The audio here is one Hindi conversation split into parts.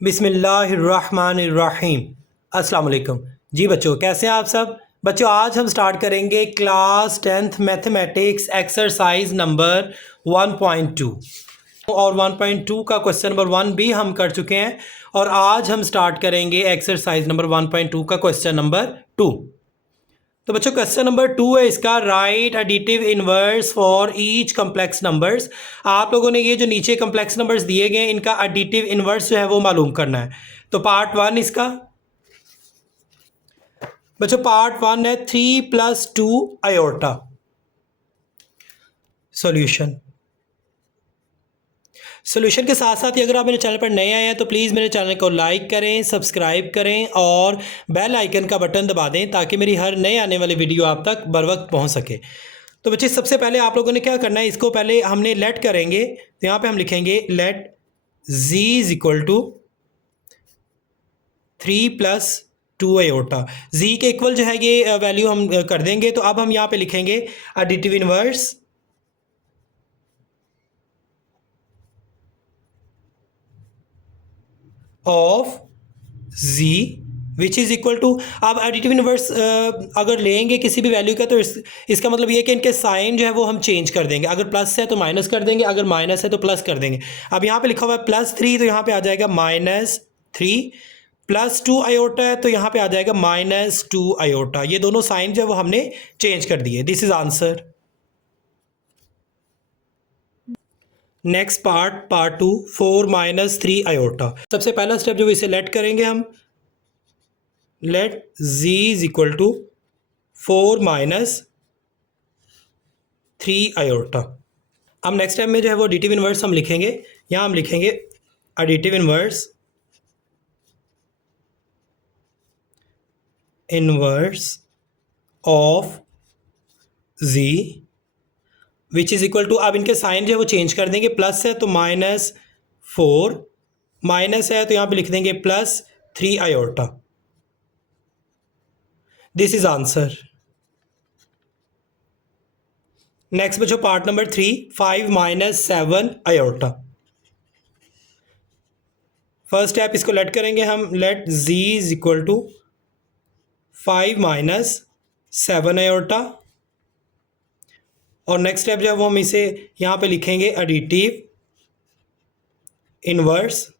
बिस्मिल्लाहिर्रहमानिर्रहीम। अस्सलाम वालेकुम। जी बच्चों, कैसे हैं आप सब? बच्चों, आज हम स्टार्ट करेंगे class 10th mathematics exercise number 1.2 और 1.2 का क्वेश्चन नंबर 1 भी हम कर चुके हैं और आज हम स्टार्ट करेंगे एक्सरसाइज नंबर 1.2 का क्वेश्चन नंबर 2। तो बच्चों, क्वेश्चन नंबर 2 है इसका, right additive inverse for each complex numbers. आप लोगों ने ये जो नीचे कम्प्लेक्स नंबर्स दिए गए हैं इनका एडिटिव इनवर्स जो है वो मालूम करना है। तो पार्ट 1 इसका बच्चों, पार्ट 1 है 3 + 2 आयोटा। सॉल्यूशन के साथ साथ ही अगर आप मेरे चैनल पर नए आए हैं तो प्लीज़ मेरे चैनल को लाइक करें, सब्सक्राइब करें और बेल आइकन का बटन दबा दें ताकि मेरी हर नए आने वाली वीडियो आप तक बर वक्त पहुँच सके। तो बच्चे, सबसे पहले आप लोगों ने क्या करना है, इसको पहले हमने लेट करेंगे। तो यहाँ पे हम लिखेंगे लेट z = 3 + 2 आयोटा। z के इक्वल जो है ये वैल्यू हम कर देंगे। तो अब हम यहाँ पे लिखेंगे additive inverse of z which is equal to, अब एडिटिव इनवर्स अगर लेंगे किसी भी वैल्यू का तो इसका मतलब ये है कि इनके साइन जो है वो हम चेंज कर देंगे। अगर प्लस है तो माइनस कर देंगे, अगर माइनस है तो प्लस कर देंगे। अब यहाँ पे लिखा हुआ है +3 तो यहाँ पे आ जाएगा -3, +2 आयोटा है तो यहाँ पे आ जाएगा -2 आयोटा। ये दोनों साइन जो है वो हमने चेंज कर दिए। This is answer. Next part 2 4 - 3 iota. सबसे पहला स्टेप जो इसे लेट करेंगे हम, लेट z = 4 - 3 आयोटा। अब नेक्स्ट स्टेप में जो है वो एडिटिव इनवर्स हम लिखेंगे। यहाँ हम लिखेंगे additive inverse of z which is equal to, अब इनके साइन जो है वो चेंज कर देंगे। प्लस है तो -4, माइनस है तो यहाँ पे लिख देंगे +3 iota. This is answer. Next बच्चों, part number 3 5 - 7 iota. First step इसको लेट करेंगे हम, लेट z = 5 - 7 आयोटा। और नेक्स्ट स्टेप जो है वो हम इसे यहाँ पे लिखेंगे additive inverse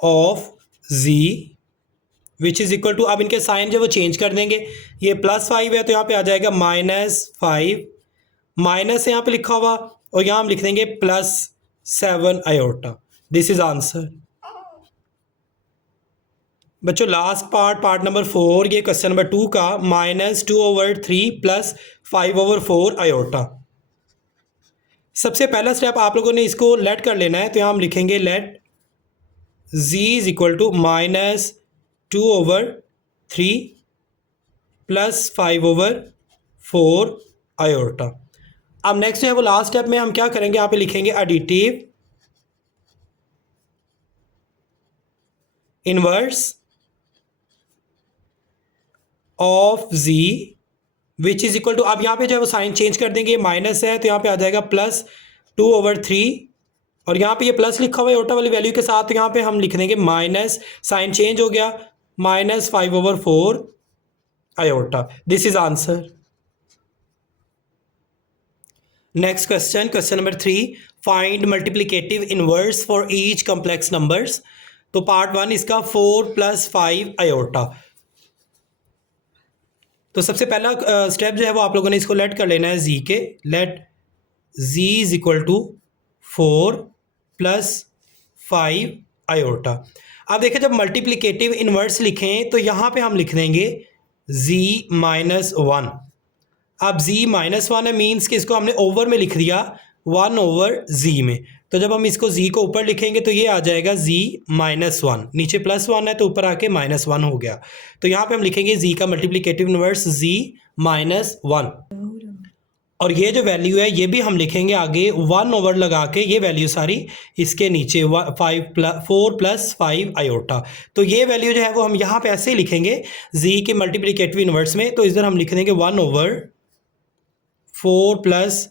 of z which is equal to, अब इनके साइन जो है वो चेंज कर देंगे। ये +5 है तो यहाँ पे आ जाएगा -5, माइनस है यहाँ पे लिखा हुआ और यहाँ हम लिख देंगे +7 आयोटा। This is answer. बच्चों, लास्ट पार्ट नंबर 4, ये क्वेश्चन नंबर 2 का, -2/3 + 5/4 आयोटा। सबसे पहला स्टेप आप लोगों ने इसको लेट कर लेना है। तो यहाँ हम लिखेंगे लेट z = -2/3 + 5/4 आयोटा। अब नेक्स्ट जो है वो लास्ट स्टेप में हम क्या करेंगे, यहाँ पे लिखेंगे additive inverse of z which is equal to, अब यहाँ पे जो है वो साइन चेंज कर देंगे। माइनस है तो यहाँ पे आ जाएगा +2/3 और यहाँ पे ये प्लस लिखा हुआ है ओटा वाली वैल्यू के साथ। तो यहाँ पे हम लिख देंगे माइनस, साइन चेंज हो गया, -5/4 iota. This is answer. Next question number 3, find multiplicative inverse for each complex numbers. तो पार्ट 1 इसका 4 + 5 आयोटा। तो सबसे पहला स्टेप जो है वो आप लोगों ने इसको लेट कर लेना है z के, लेट z = 4 + 5 आयोटा। अब देखिए, जब मल्टीप्लिकेटिव इनवर्स लिखें तो यहाँ पे हम लिख देंगे z - 1। अब z - 1 है, मीन्स कि इसको हमने ओवर में लिख दिया 1/z में। तो जब हम इसको z को ऊपर लिखेंगे तो ये आ जाएगा z - 1, नीचे +1 है तो ऊपर आके -1 हो गया। तो यहाँ पे हम लिखेंगे z का मल्टीप्लिकेटिव इनवर्स z - 1 और ये जो वैल्यू है ये भी हम लिखेंगे आगे 1 लगा के, ये वैल्यू सारी इसके नीचे 4 + 5 आयोटा। तो ये वैल्यू जो है वो हम यहाँ पे ऐसे ही लिखेंगे z के मल्टीप्लिकेटिव इनवर्स में। तो इधर हम लिख देंगे 1/4 +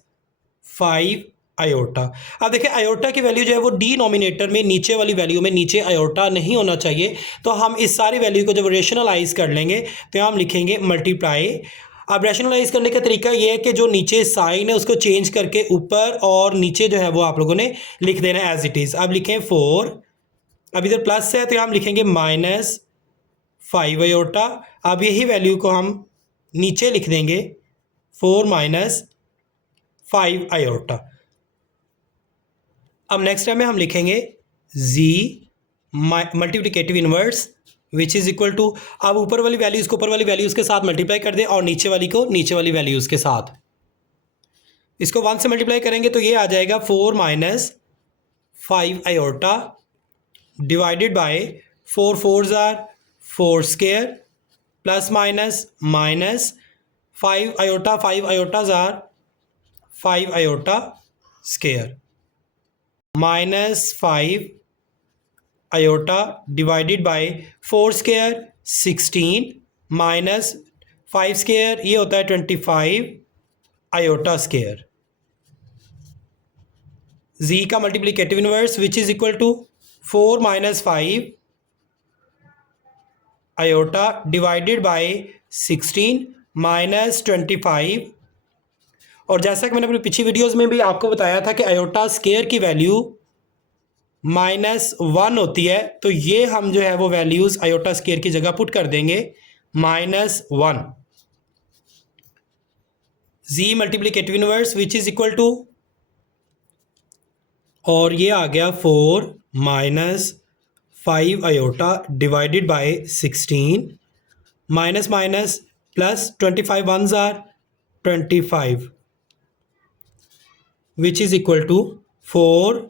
5 आयोटा। अब देखिए आयोटा की वैल्यू जो है वो डिनोमिनेटर में नीचे वाली वैल्यू में नीचे आयोटा नहीं होना चाहिए, तो हम इस सारी वैल्यू को जब रेशनलाइज कर लेंगे तो हम लिखेंगे मल्टीप्लाई। अब रैशनलाइज करने का तरीका ये है कि जो नीचे साइन है उसको चेंज करके ऊपर और नीचे जो है वो आप लोगों ने लिख देना है एज इट इज़। अब लिखें 4, अब इधर प्लस है तो हम लिखेंगे -5 आयोटा। अब यही वैल्यू को हम नीचे लिख देंगे 4 -5 आयोटा। अब नेक्स्ट टाइम में हम लिखेंगे z multiplicative inverse which is equal to, अब ऊपर वाली वैल्यूज़ को ऊपर वाली वैल्यूज़ के साथ मल्टीप्लाई कर दें और नीचे वाली को नीचे वाली वैल्यूज़ के साथ। इसको 1 से मल्टीप्लाई करेंगे तो ये आ जाएगा 4 -5 iota divided by 4 4s are 4 square plus minus 5 iota 5 iotas are 5 iota square -5 iota divided by 4 square 16 minus 5 square ये होता है 25 आयोटा स्क्वायर। z का multiplicative inverse which is equal to 4 -5 iota divided by 16 -25। और जैसा कि मैंने अपनी पिछली वीडियोस में भी आपको बताया था कि आयोटा स्क्वायर की वैल्यू -1 होती है, तो ये हम जो है वो वैल्यूज़ आयोटा स्क्वायर की जगह पुट कर देंगे -1। z multiplicative inverse which is equal to, और ये आ गया 4 -5 iota divided by 16 minus plus 25 1s are 25 which is equal to 4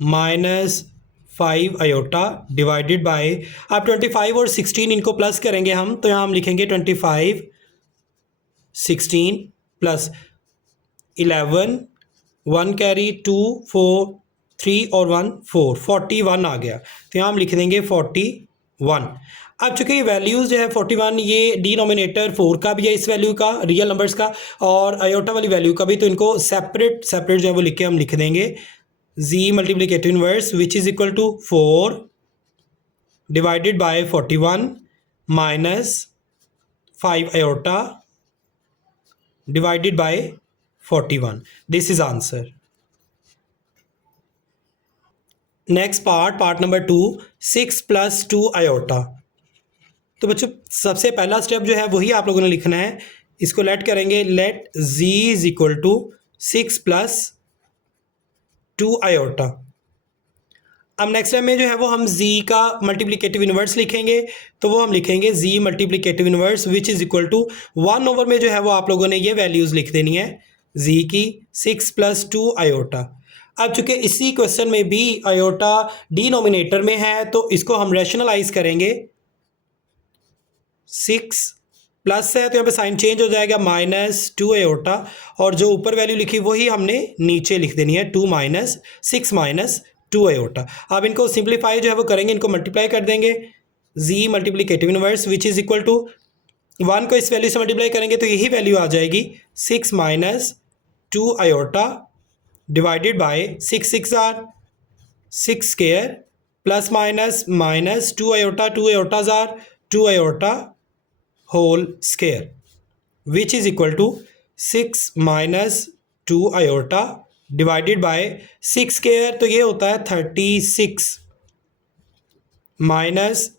-5 iota divided by, अब 25 और 16 इनको प्लस करेंगे हम तो यहाँ हम लिखेंगे 25 16 प्लस 11 1 कैरी 2 4 3 और 1 4 41 आ गया, तो यहाँ हम लिख देंगे 41। अब चूंकि ये वैल्यूज़ जो है 41 ये डिनोमिनेटर 4 का भी है इस वैल्यू का रियल नंबर्स का और आयोटा वाली वैल्यू का भी, तो इनको सेपरेट जो है वो लिख के हम लिख देंगे z multiplicative inverse which is equal to 4 divided by 41 -5 iota divided by 41। This is answer. Next part number 2, 6 + 2 iota. तो बच्चों सबसे पहला स्टेप जो है वही आप लोगों ने लिखना है, इसको लेट करेंगे, let z is equal to 6 + 2 iota. अब नेक्स्ट टाइम में जो है वो हम z का मल्टीप्लिकेटिव इनवर्स लिखेंगे, तो वो हम लिखेंगे z multiplicative inverse which is equal to 1 over में जो है वो आप लोगों ने ये वैल्यूज़ लिख देनी है z की 6 + 2 आयोटा। अब चूंकि इसी क्वेश्चन में भी आयोटा डिनोमिनेटर में है तो इसको हम रैशनलाइज करेंगे, 6 प्लस है तो यहाँ पे साइन चेंज हो जाएगा -2 आयोटा, और जो ऊपर वैल्यू लिखी वही हमने नीचे लिख देनी है 6 -2 आयोटा। अब इनको सिंप्लीफाई जो है वो करेंगे, इनको मल्टीप्लाई कर देंगे, z multiplicative inverse which is equal to 1 को इस वैल्यू से मल्टीप्लाई करेंगे तो यही वैल्यू आ जाएगी 6 -2 iota divided by 6 6 are 6 square plus minus 2 iota 2 iotas are 2 iota whole square which is equal to 6 -2 iota divided by 6 square, तो ये होता है 36 माइनस,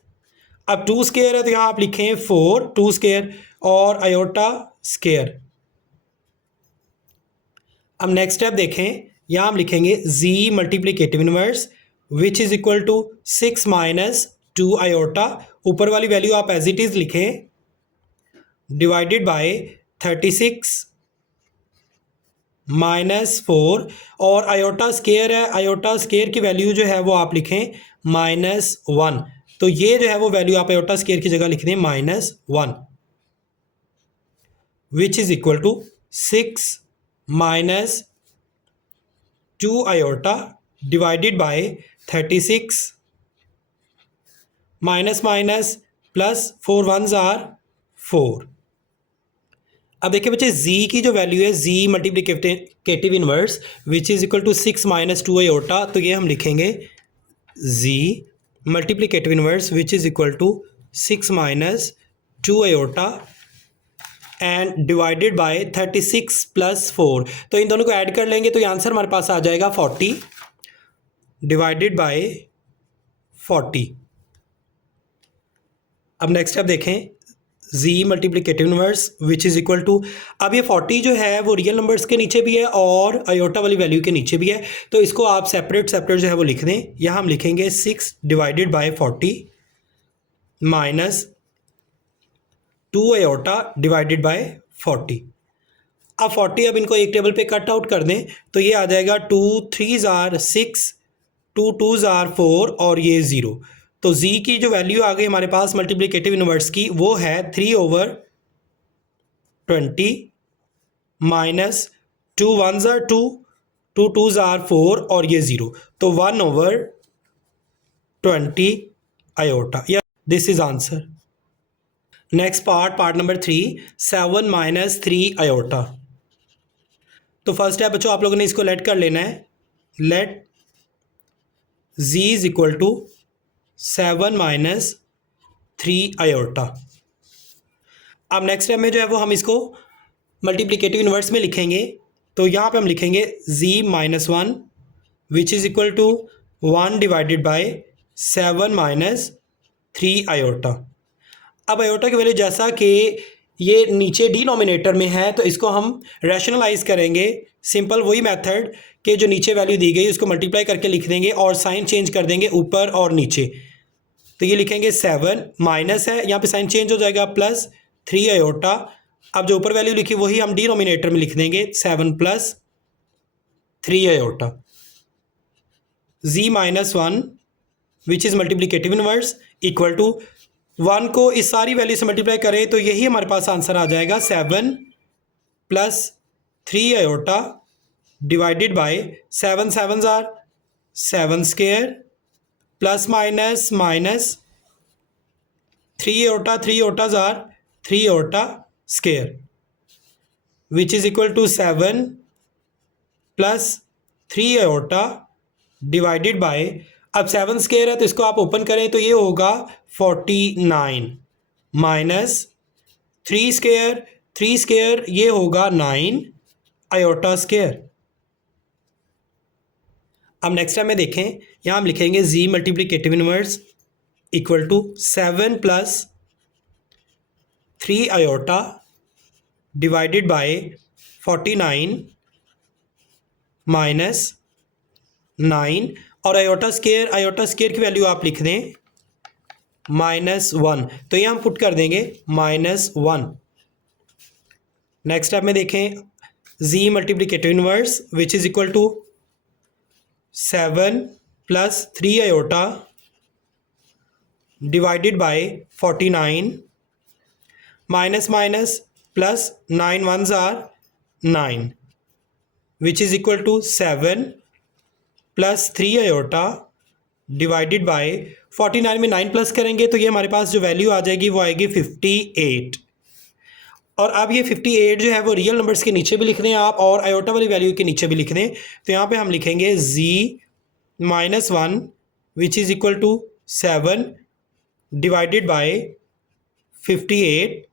अब 2 स्क्वायर है तो यहाँ आप लिखें 4 2 स्क्वायर और आयोटा स्क्वायर। अब नेक्स्ट स्टेप देखें, यहाँ हम लिखेंगे z multiplicative inverse which is equal to 6 -2 iota, ऊपर वाली वैल्यू आप एज इट इज़ लिखें, डिवाइडेड बाय 36 -4 और आयोटा स्क्वायर है, आयोटा स्क्वायर की वैल्यू जो है वो आप लिखें -1, तो ये जो है वो वैल्यू आप आयोटा स्क्वायर की जगह लिख दें -1 which is equal to 6 -2 iota divided by 36 minus plus 4 1s are 4। अब देखिए बच्चे z की जो वैल्यू है z multiplicative inverse which is equal to 6 minus 2 iota, तो ये हम लिखेंगे z multiplicative inverse which is equal to 6 minus 2 iota and divided by 36 plus 4। तो इन दोनों को ऐड कर लेंगे तो ये आंसर हमारे पास आ जाएगा 40 डिवाइडेड बाय 40। अब नेक्स्ट स्टेप देखें, z multiplicative inverse which is equal to, अब ये 40 जो है वो रियल नंबर्स के नीचे भी है और आयोटा वाली वैल्यू के नीचे भी है, तो इसको आप सेपरेट जो है वो लिख दें। यहाँ हम लिखेंगे 6 divided by 40 minus 2 iota divided by 40। अब 40 अब इनको एक टेबल पे कट आउट कर दें तो ये आ जाएगा 2 3 आर 6, 2 2 आर 4 और ये 0। तो z की जो वैल्यू आ गई हमारे पास मल्टीप्लिकेटिव इनवर्स की वो है 3/20 माइनस 2 1 आर 2, 2 2 आर 4 और ये 0, तो 1/20 आयोटा। या this is answer. Next part number 3, 7 minus 3 iota. तो फर्स्ट है बच्चों आप लोगों ने इसको लेट कर लेना है, let z is equal to 7 minus 3 iota. अब नेक्स्ट स्टेप में जो है वो हम इसको मल्टीप्लिकेटिव इनवर्स में लिखेंगे, तो यहाँ पे हम लिखेंगे z minus 1 which is equal to 1 divided by 7 minus 3 iota. अब आयोटा की वैल्यू जैसा कि ये नीचे डिनोमिनेटर में है तो इसको हम रैशनलाइज करेंगे, सिंपल वही मेथड कि जो नीचे वैल्यू दी गई उसको मल्टीप्लाई करके लिख देंगे और साइन चेंज कर देंगे ऊपर और नीचे। तो ये लिखेंगे 7 माइनस है, यहाँ पे साइन चेंज हो जाएगा प्लस 3 आयोटा। अब जो ऊपर वैल्यू लिखी वही हम डिनोमिनेटर में लिख देंगे 7 plus 3 iota. z minus 1 which is multiplicative inverse equal to 1 को इस सारी वैल्यू से मल्टीप्लाई करें तो यही हमारे पास आंसर आ जाएगा 7 plus 3 iota divided by 7 7 are 7 square plus minus minus 3 iota 3 iotas are 3 iota square which is equal to 7 plus 3 iota divided by, अब 7 स्क्वायर है तो इसको आप ओपन करें तो ये होगा 49 माइनस 3 स्क्वायर ये होगा 9 आयोटा स्क्वायर। अब नेक्स्ट टाइम में देखें, यहाँ हम लिखेंगे z multiplicative inverse equal to 7 plus 3 iota divided by 49 minus 9 और आयोटा स्क्वायर की वैल्यू आप लिख दें -1, तो ये हम पुट कर देंगे -1। नेक्स्ट स्टेप में देखें z multiplicative inverse which is equal to 7 plus 3 iota divided by 49 minus minus plus 9 1s are 9 which is equal to 7 plus 3 iota divided by 49 में 9 प्लस करेंगे तो ये हमारे पास जो वैल्यू आ जाएगी वो आएगी 58। और अब ये 58 जो है वो रियल नंबर्स के नीचे भी लिख दें आप और आयोटा वाली वैल्यू के नीचे भी लिख दें, तो यहाँ पे हम लिखेंगे z minus 1 which is equal to 7 divided by 58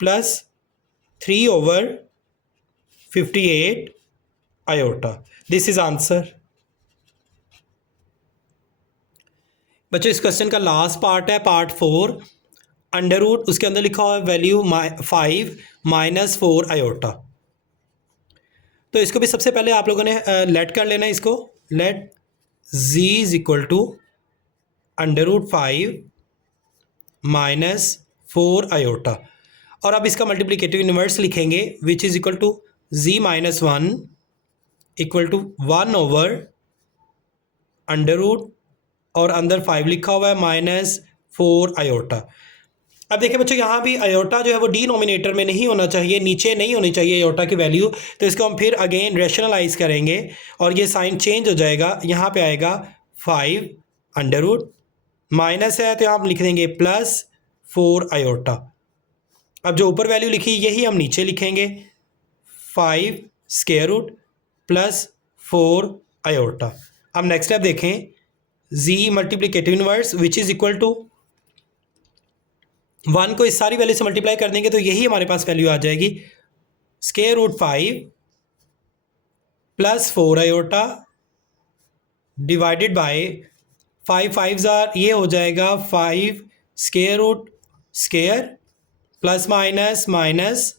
plus 3/58 iota. This is answer. बच्चों इस क्वेश्चन का लास्ट पार्ट है पार्ट 4, अंडर रूट, उसके अंदर लिखा हुआ है वैल्यू 5 माइनस 4 आयोटा। तो इसको भी सबसे पहले आप लोगों ने लेट कर लेना है, इसको let z is equal to under root 5 minus 4 iota. और अब इसका मल्टीप्लिकेटिव इनवर्स लिखेंगे which is equal to z minus 1 equal to 1/अंडर रूट और अंदर 5 लिखा हुआ है -4 आयोटा। अब देखिए बच्चों यहाँ भी आयोटा जो है वो डिनोमिनेटर में नहीं होना चाहिए, नीचे नहीं होनी चाहिए आयोटा की वैल्यू, तो इसको हम फिर अगेन रैशनलाइज करेंगे और ये साइन चेंज हो जाएगा, यहाँ पे आएगा 5 अंडर रूट, माइनस है तो यहाँ हम लिख देंगे +4 आयोटा। अब जो ऊपर वैल्यू लिखी यही हम नीचे लिखेंगे, 5 स्क्वायर रूट प्लस 4 आयोटा। अब नेक्स्ट स्टेप देखें, z multiplicative inverse which is equal to 1 को इस सारी वैल्यू से मल्टीप्लाई कर देंगे तो यही हमारे पास वैल्यू आ जाएगी, square root 5 plus 4 iota divided by 5 5 ये हो जाएगा 5 square root square plus minus minus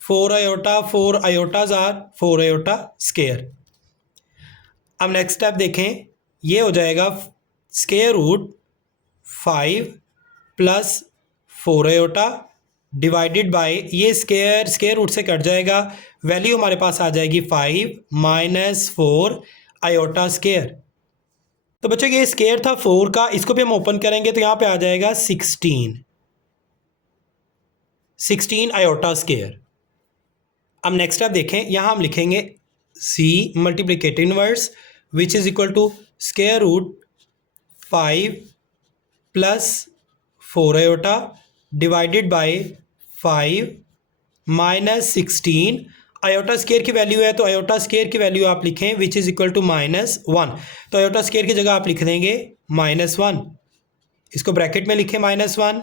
4 iota 4 iotas are 4 iota square. अब नेक्स्ट स्टेप देखें, ये हो जाएगा square root 5 plus 4 iota divided by, ये स्क्वायर रूट से कट जाएगा, वैल्यू हमारे पास आ जाएगी 5 माइनस 4 आयोटा स्क्वायर। तो बच्चों ये स्क्वायर था 4 का, इसको भी हम ओपन करेंगे तो यहाँ पे आ जाएगा 16 आयोटा स्क्वायर। अब नेक्स्ट स्टेप देखें, यहाँ हम लिखेंगे c multiplicative inverse which is equal to square root 5 plus 4 iota divided by 5 minus 16 iota square की वैल्यू है तो आयोटा स्क्वायर की वैल्यू आप लिखें विच इज़ इक्वल टू -1, तो आयोटा स्क्वायर की जगह आप लिख देंगे -1, इसको ब्रैकेट में लिखें -1।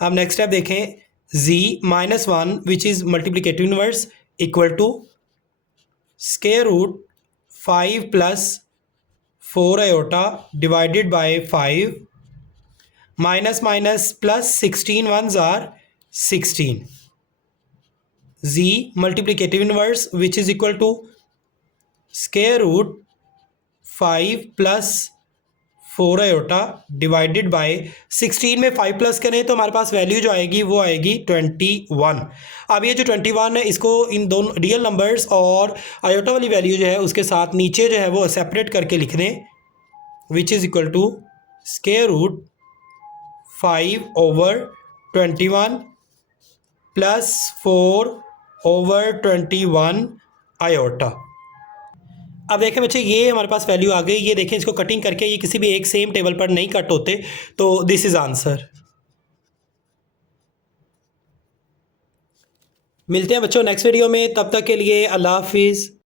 अब नेक्स्ट स्टेप देखें, z -1 which is multiplicative inverse equal to square root 5 plus 4 iota divided by 5 minus minus plus 16 1s are 16, z multiplicative inverse which is equal to square root 5 plus 4 iota divided by 16 में 5 प्लस करें तो हमारे पास वैल्यू जो आएगी वो आएगी 21। अब ये जो 21 है इसको इन दोनों रियल नंबर्स और आयोटा वाली वैल्यू जो है उसके साथ नीचे जो है वो सेपरेट करके लिख दें, which is equal to square root 5/21 plus 4/21 iota. अब देखें बच्चे ये हमारे पास वैल्यू आ गई, ये देखें इसको कटिंग करके ये किसी भी एक सेम टेबल पर नहीं कट होते, तो दिस इज़ आंसर। मिलते हैं बच्चों नेक्स्ट वीडियो में, तब तक के लिए अल्लाह हाफिज़।